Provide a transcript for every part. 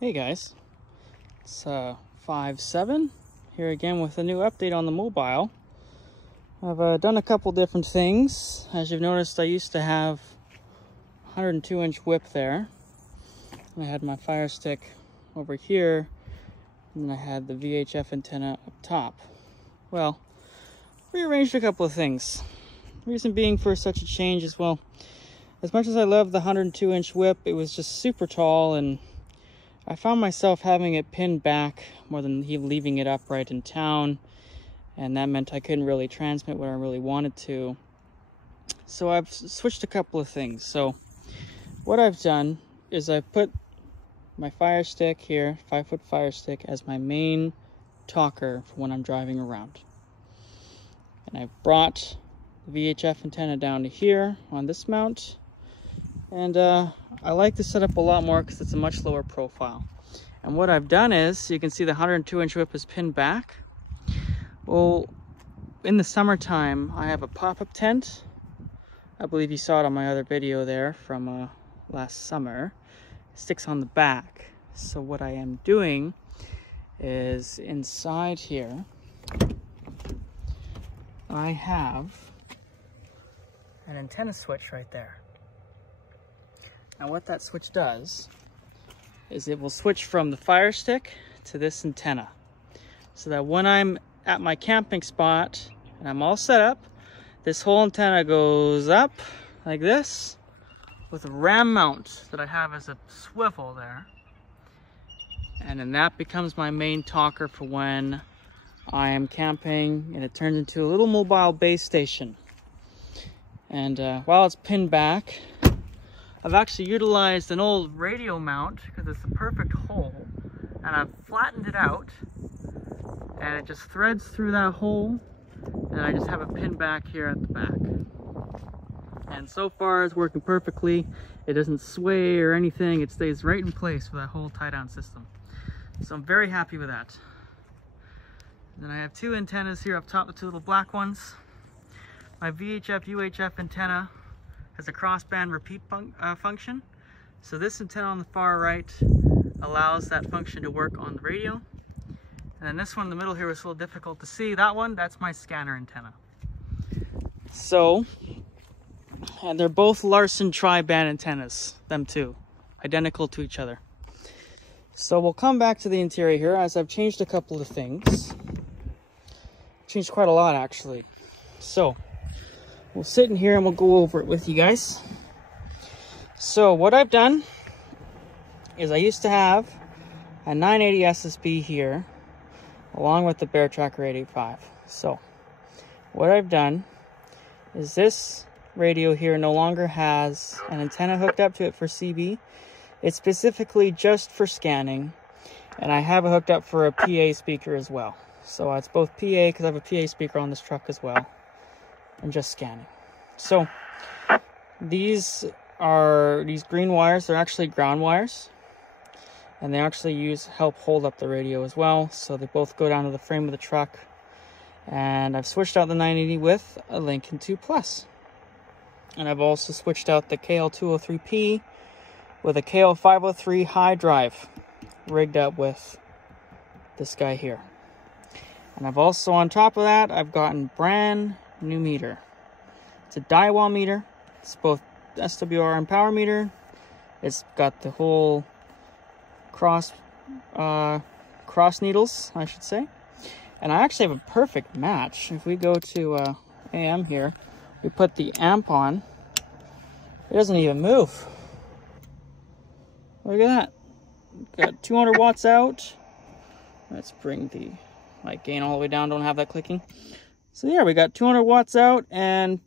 Hey guys, it's 5/7 here again with a new update on the mobile. I've done a couple different things. As you've noticed, I used to have 102-inch whip there. I had my Fire Stick over here, and I had the VHF antenna up top. Well, rearranged a couple of things. Reason being for such a change is, well, as much as I love the 102-inch whip, it was just super tall, and I found myself having it pinned back more than leaving it upright in town, and that meant I couldn't really transmit what I really wanted to. So I've switched a couple of things. So what I've done is I've put my Fire Stick here, 5-foot Fire Stick, as my main talker for when I'm driving around. And I've brought the VHF antenna down to here on this mount. And I like the setup a lot more because it's a much lower profile. And what I've done is, you can see the 102-inch whip is pinned back. Well, in the summertime, I have a pop-up tent. I believe you saw it on my other video there from last summer. It sticks on the back. So what I am doing is inside here, I have an antenna switch right there. Now what that switch does is it will switch from the Fire Stick to this antenna, so that when I'm at my camping spot and I'm all set up, this whole antenna goes up like this with a ram mount that I have as a swivel there, and then that becomes my main talker for when I am camping, and it turns into a little mobile base station. And while it's pinned back, I've actually utilized an old radio mount because it's the perfect hole, and I've flattened it out, and it just threads through that hole, and I just have it pinned back here at the back. And so far it's working perfectly. It doesn't sway or anything. It stays right in place with that whole tie-down system. So I'm very happy with that. And then I have two antennas here up top, the two little black ones. My Vhf Uhf antenna has a crossband repeat function. So this antenna on the far right allows that function to work on the radio. And then this one in the middle here was a little difficult to see. That one, that's my scanner antenna. So, and they're both Larson tri-band antennas, them two, identical to each other. So we'll come back to the interior here as I've changed a couple of things. Changed quite a lot actually. So we'll sit in here and we'll go over it with you guys. So what I've done is I used to have a 980 SSB here along with the Bear Tracker 885. So what I've done is this radio here no longer has an antenna hooked up to it for CB. It's specifically just for scanning, and I have it hooked up for a PA speaker as well. So it's both PA because I have a PA speaker on this truck as well, and just scanning. So these green wires, they're actually ground wires, and they actually help hold up the radio as well. So they both go down to the frame of the truck, and I've switched out the 980 with a Lincoln 2 Plus, and I've also switched out the KL203P with a KL503 high drive rigged up with this guy here. And I've also, on top of that, I've gotten brand new meter. It's a Daiwa meter. It's both SWR and power meter. It's got the whole cross needles, I should say. And I actually have a perfect match. If we go to AM here, we put the amp on, it doesn't even move. Look at that. Got 200 watts out. Let's bring the mic gain all the way down, don't have that clicking. So yeah, we got 200 watts out and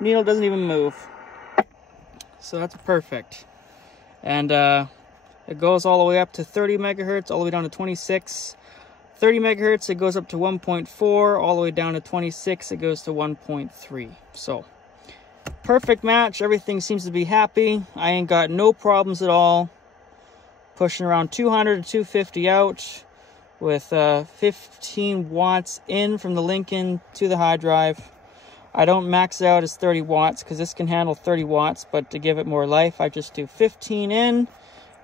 needle doesn't even move. So that's perfect. And it goes all the way up to 30 megahertz, all the way down to 26. 30 megahertz, it goes up to 1.4, all the way down to 26, it goes to 1.3. So perfect match. Everything seems to be happy. I ain't got no problems at all. Pushing around 200 to 250 out with 15 watts in from the Lincoln to the high drive. I don't max out as 30 watts because this can handle 30 watts, but to give it more life, I just do 15 in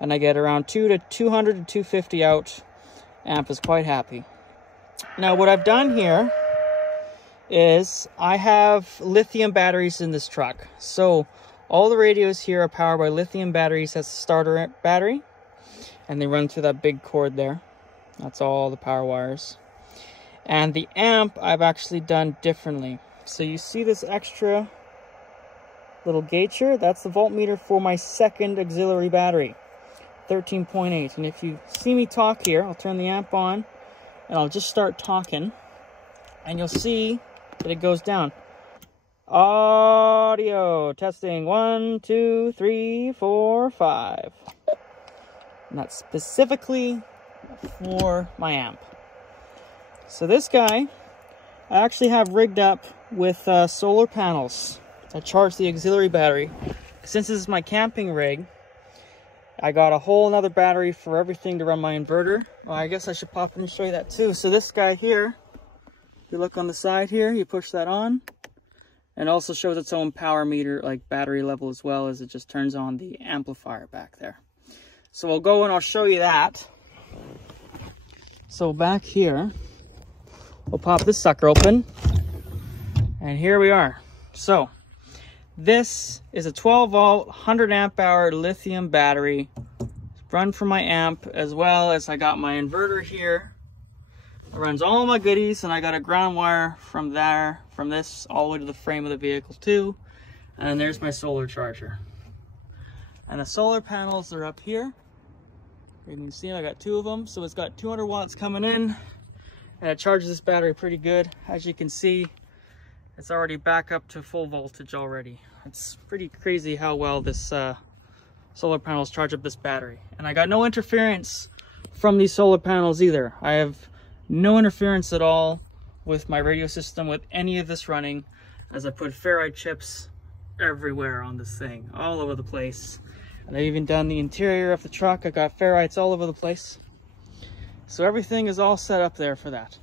and I get around 200 to 250 out. Amp is quite happy. Now what I've done here is I have lithium batteries in this truck. So all the radios here are powered by lithium batteries. That's the starter battery, and they run through that big cord there. That's all the power wires. And the amp I've actually done differently. So you see this extra little gauge here? That's the voltmeter for my second auxiliary battery, 13.8. And if you see me talk here, I'll turn the amp on and I'll just start talking, and you'll see that it goes down. Audio testing 1, 2, 3, 4, 5. And that's specifically for my amp. So this guy I actually have rigged up with solar panels that charge the auxiliary battery. Since this is my camping rig, I got a whole another battery for everything to run my inverter. Well, I guess I should pop in and show you that too. So this guy here, if you look on the side here, you push that on, and it also shows its own power meter, like battery level, as well as it just turns on the amplifier back there. So we'll go and I'll show you that. So back here, we'll pop this sucker open, and here we are. So this is a 12 volt, 100 amp hour lithium battery run from my amp, as well as I got my inverter here. It runs all my goodies, and I got a ground wire from this all the way to the frame of the vehicle too. And there's my solar charger. And the solar panels are up here. You can see I got 2 of them, so it's got 200 watts coming in, and it charges this battery pretty good. As you can see, it's already back up to full voltage already. It's pretty crazy how well this solar panels charge up this battery. And I got no interference from these solar panels either. I have no interference at all with my radio system with any of this running, as I put ferrite chips everywhere on this thing, all over the place. And I've even done the interior of the truck. I got ferrites all over the place. So everything is all set up there for that.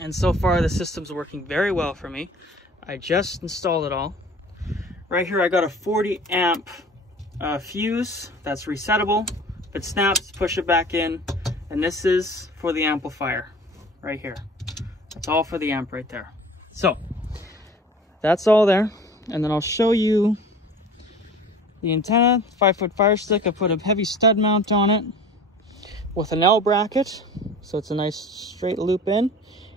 And so far the system's working very well for me. I just installed it all. Right here I got a 40 amp fuse that's resettable. If it snaps, push it back in. And this is for the amplifier right here. That's all for the amp right there. So that's all there. And then I'll show you the antenna, 5-foot fire stick. I put a heavy stud mount on it with an L bracket, so it's a nice straight loop in.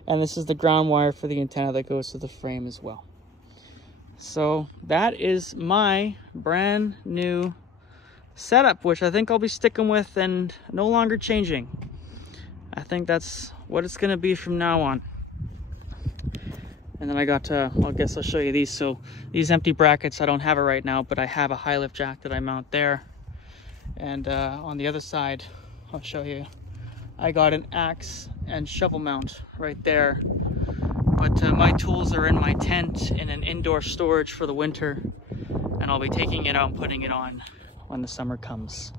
And this is the ground wire for the antenna that goes to the frame as well. So that is my brand new setup, which I think I'll be sticking with and no longer changing. I think that's what it's gonna be from now on. And then I got I guess I'll show you these. So these empty brackets, I don't have it right now, but I have a high lift jack that I mount there. And on the other side, I'll show you, I got an axe and shovel mount right there. But my tools are in my tent in an indoor storage for the winter, and I'll be taking it out and putting it on when the summer comes.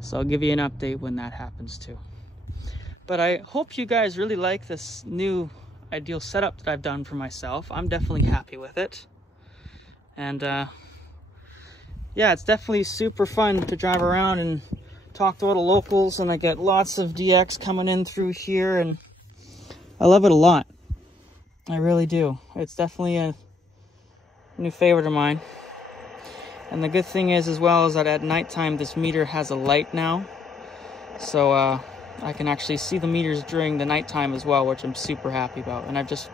So I'll give you an update when that happens too. But I hope you guys really like this new ideal setup that I've done for myself. I'm definitely happy with it. And yeah, it's definitely super fun to drive around and talk to all the locals, and I get lots of DX coming in through here, and I love it a lot. I really do. It's definitely a new favorite of mine. And the good thing is as well is that at nighttime this meter has a light now. So I can actually see the meters during the nighttime as well, which I'm super happy about. And I've just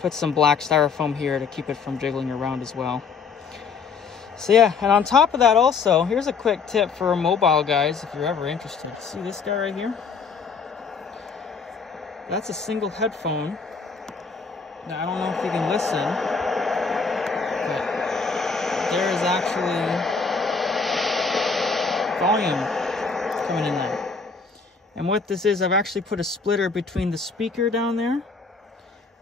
put some black styrofoam here to keep it from jiggling around as well. So yeah, and on top of that also, here's a quick tip for mobile guys if you're ever interested. See this guy right here? That's a single headphone. Now I don't know if you can listen, but there is actually volume coming in there. And what this is, I've actually put a splitter between the speaker down there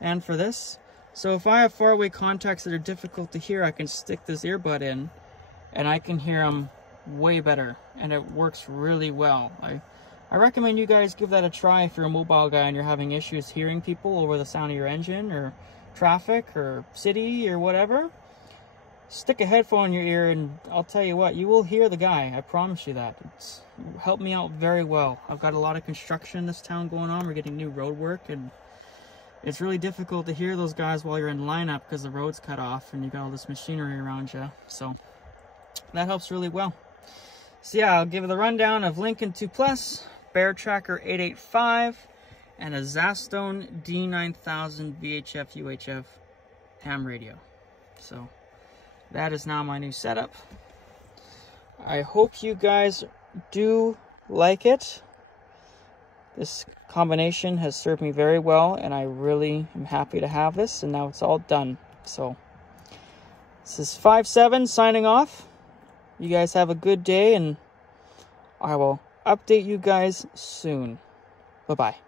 and for this. So if I have faraway contacts that are difficult to hear, I can stick this earbud in and I can hear them way better, and it works really well. I recommend you guys give that a try if you're a mobile guy and you're having issues hearing people over the sound of your engine or traffic or city or whatever. stick a headphone in your ear, and I'll tell you what, you will hear the guy. I promise you that. It's helped me out very well. I've got a lot of construction in this town going on. We're getting new road work, and it's really difficult to hear those guys while you're in lineup because the road's cut off and you got all this machinery around you. So that helps really well. So yeah, I'll give you the rundown of Lincoln 2 Plus, Bear Tracker 885, and a Zastone D9000 VHF UHF ham radio. So that is now my new setup. I hope you guys do like it. This combination has served me very well, and I really am happy to have this, and now it's all done. So this is Vhf signing off. You guys have a good day, and I will update you guys soon. Bye-bye.